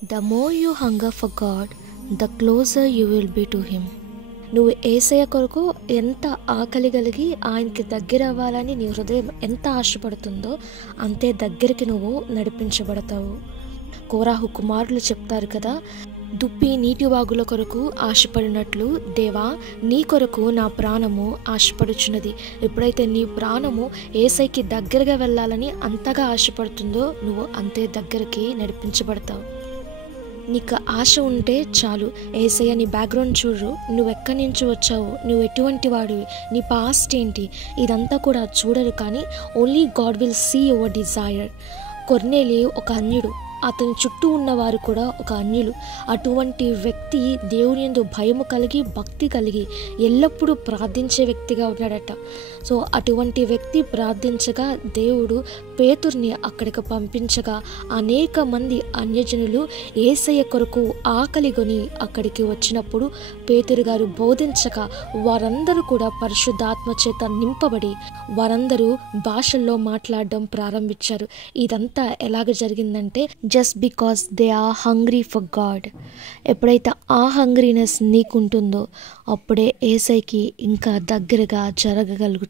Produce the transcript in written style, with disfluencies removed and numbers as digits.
The more you hunger for God, the closer you will be to Him. నువ్వు యేసయ్య కొరకు ఎంత ఆకలి కలిగి ఆయనకి దగ్గర అవ్వాలని నీ హృదయం ఎంత ఆశపడుతుందో అంతే దగ్గరికి నువ్వు నడిపించబడతావు. కోరాహు కుమారులు చెప్తారు కదా, దుప్పి నీటి వాగుల కొరకు ఆశపడినట్లు దేవా నీ కొరకు నా ప్రాణము ఆశపడుచున్నది. ఎప్పుడైతే నీ ప్రాణము యేసయ్యకి దగ్గరగా వెళ్ళాలని అంతగా ఆశపడుతుందో నువ్వు అంతే దగ్గరికి నడిపించబడతావు. నీకు ఆశ ఉంటే చాలు. యేసయ్య నీ బ్యాక్గ్రౌండ్ చూడరు, నువ్వు ఎక్కడి నుంచి వచ్చావు, నువ్వు ఎటువంటి వాడివి, నీ పాస్ట్ ఏంటి, ఇదంతా కూడా చూడరు. కానీ only God will see your desire. కొర్నేలి ఒక అన్యుడు, అతని చుట్టూ ఉన్నవారు కూడా ఒక అన్యులు. అటువంటి వ్యక్తి దేవుని యందు భయము కలిగి భక్తి కలిగి ఎల్లప్పుడూ ప్రార్థించే వ్యక్తిగా ఉన్నాడట. సో అటువంటి వ్యక్తి ప్రార్థించగా దేవుడు పేతుర్ని అక్కడికి పంపించగా అనేక మంది అన్యజనులు యేసయ్య కొరకు ఆకలిగొని అక్కడికి వచ్చినప్పుడు పేతురు గారు బోధించగా వారందరూ కూడా పరిశుద్ధాత్మ చేత నింపబడి వారందరూ భాషల్లో మాట్లాడడం ప్రారంభించారు. ఇదంతా ఎలాగ జరిగిందంటే just because they are hungry for God. ఎప్పుడైతే ఆ హంగ్రీనెస్ నీకుంటుందో అప్పుడే యేసయ్యకి ఇంకా దగ్గరగా జరగగలుగుతుంది.